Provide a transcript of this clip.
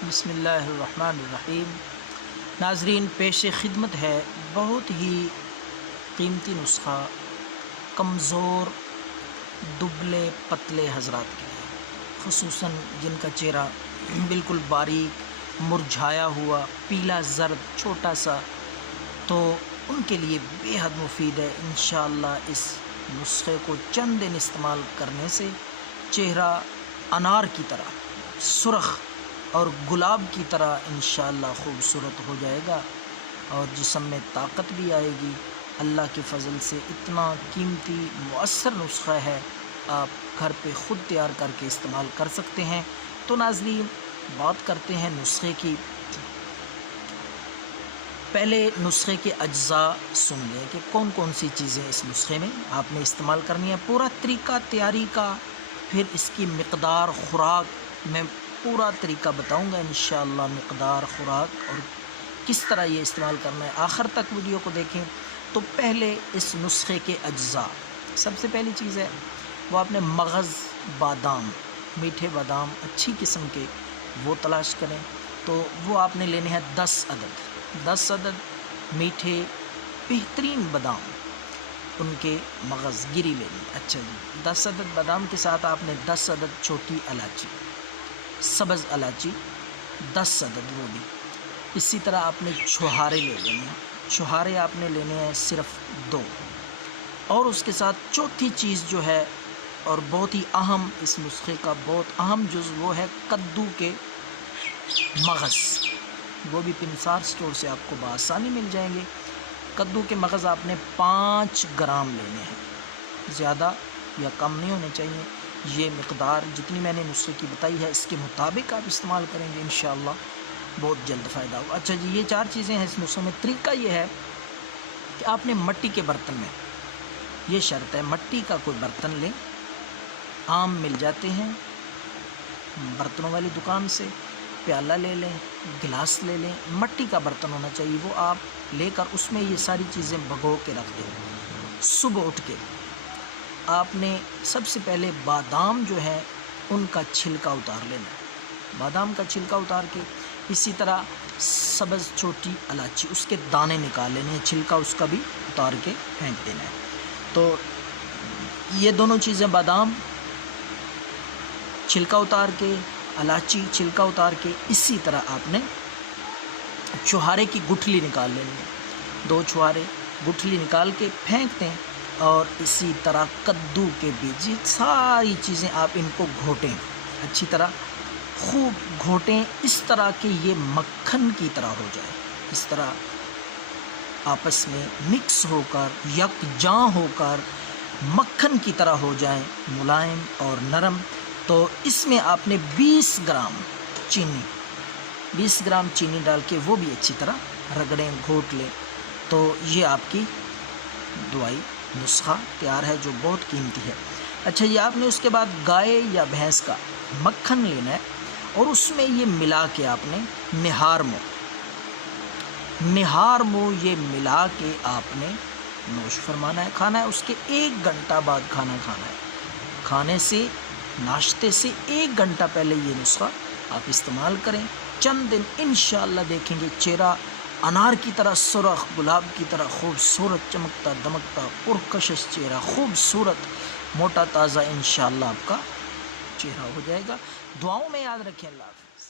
بسم اللہ الرحمن الرحیم۔ ناظرین، پیش خدمت ہے بہت ہی قیمتی نسخہ کمزور دبلے پتلے حضرات کے لیے، خصوصاً جن کا چہرہ بالکل باریک مرجھایا ہوا پیلا زرد چھوٹا سا، تو ان کے لیے بے حد مفید ہے۔ انشاءاللہ اس نسخے کو چند دن استعمال کرنے سے چہرہ انار کی طرح سرخ اور گلاب کی طرح انشاءاللہ خوبصورت ہو جائے گا، اور جسم میں طاقت بھی آئے گی۔ اللہ کے فضل سے اتنا قیمتی مؤثر نسخہ ہے، آپ گھر پہ خود تیار کر کے استعمال کر سکتے ہیں۔ تو ناظرین، بات کرتے ہیں نسخے کی۔ پہلے نسخے کے اجزاء سن لیں کہ کون کون سی چیزیں اس نسخے میں آپ نے استعمال کرنی ہے، پورا طریقہ تیاری کا، پھر اس کی مقدار خوراک میں پورا طریقہ بتاؤں گا انشاءاللہ، مقدار خوراک اور کس طرح یہ استعمال کرنا ہے۔ آخر تک ویڈیو کو دیکھیں۔ تو پہلے اس نسخے کے اجزاء، سب سے پہلی چیز ہے وہ آپ نے مغز بادام، میٹھے بادام اچھی قسم کے وہ تلاش کریں۔ تو وہ آپ نے لینے ہیں 10 عدد میٹھے بہترین بادام، ان کے مغز گری لینی۔ اچھا جی، 10 عدد بادام کے ساتھ آپ نے 10 عدد چھوٹی الائچی، سبز الائچی 10 عدد وہ بھی۔ اسی طرح آپ نے چھہارے لے لینے ہیں، چھہارے آپ نے لینے ہیں صرف 2۔ اور اس کے ساتھ چوتھی چیز جو ہے اور بہت ہی اہم، اس نسخے کا بہت اہم جز، وہ ہے کدو کے مغز۔ وہ بھی پنسار سٹور سے آپ کو بآسانی مل جائیں گے۔ کدو کے مغز آپ نے 5 گرام لینے ہیں، زیادہ یا کم نہیں ہونے چاہیے۔ یہ مقدار جتنی میں نے نسخے کی بتائی ہے اس کے مطابق آپ استعمال کریں گے، انشاءاللہ بہت جلد فائدہ ہوگا۔ اچھا جی، یہ 4 چیزیں ہیں اس نسخے میں۔ طریقہ یہ ہے کہ آپ نے مٹی کے برتن میں، یہ شرط ہے مٹی کا کوئی برتن لیں، عام مل جاتے ہیں برتنوں والی دکان سے، پیالہ لے لیں، گلاس لے لیں، مٹی کا برتن ہونا چاہیے۔ وہ آپ لے کر اس میں یہ ساری چیزیں بھگو کے رکھ دیں۔ صبح اٹھ کے آپ نے سب سے پہلے بادام جو ہے ان کا چھلکا اتار لینا ہے، بادام کا چھلکا اتار کے، اسی طرح سبز چھوٹی الائچی، اس کے دانے نکال لینے ہیں، چھلکا اس کا بھی اتار کے پھینک دینا ہے۔ تو یہ دونوں چیزیں، بادام چھلکا اتار کے، الائچی چھلکا اتار کے، اسی طرح آپ نے چھہارے کی گٹھلی نکال لینی ہے، 2 چھہارے گٹھلی نکال کے پھینک دیں۔ اور اسی طرح کدو کے بیج، ساری چیزیں آپ ان کو گھوٹیں، اچھی طرح خوب گھوٹیں، اس طرح کہ یہ مکھن کی طرح ہو جائے، اس طرح آپس میں مکس ہو کر یکجاں ہو کر مکھن کی طرح ہو جائیں، ملائم اور نرم۔ تو اس میں آپ نے 20 گرام چینی ڈال کے وہ بھی اچھی طرح رگڑیں، گھوٹ لیں۔ تو یہ آپ کی دوائی نسخہ تیار ہے جو بہت قیمتی ہے۔ اچھا، یہ آپ نے اس کے بعد گائے یا بھینس کا مکھن لینا ہے، اور اس میں یہ ملا کے آپ نے نہار منہ یہ ملا کے آپ نے نوش فرمانا ہے، کھانا ہے۔ اس کے 1 گھنٹہ بعد کھانا کھانا ہے، کھانے سے، ناشتے سے 1 گھنٹہ پہلے یہ نسخہ آپ استعمال کریں۔ چند دن انشاءاللہ دیکھیں گے چہرہ انار کی طرح سرخ، گلاب کی طرح خوبصورت، چمکتا دمکتا پرکشش چہرہ، خوبصورت موٹا تازہ انشاءاللہ آپ کا چہرہ ہو جائے گا۔ دعاؤں میں یاد رکھیں۔ اللہ حافظ۔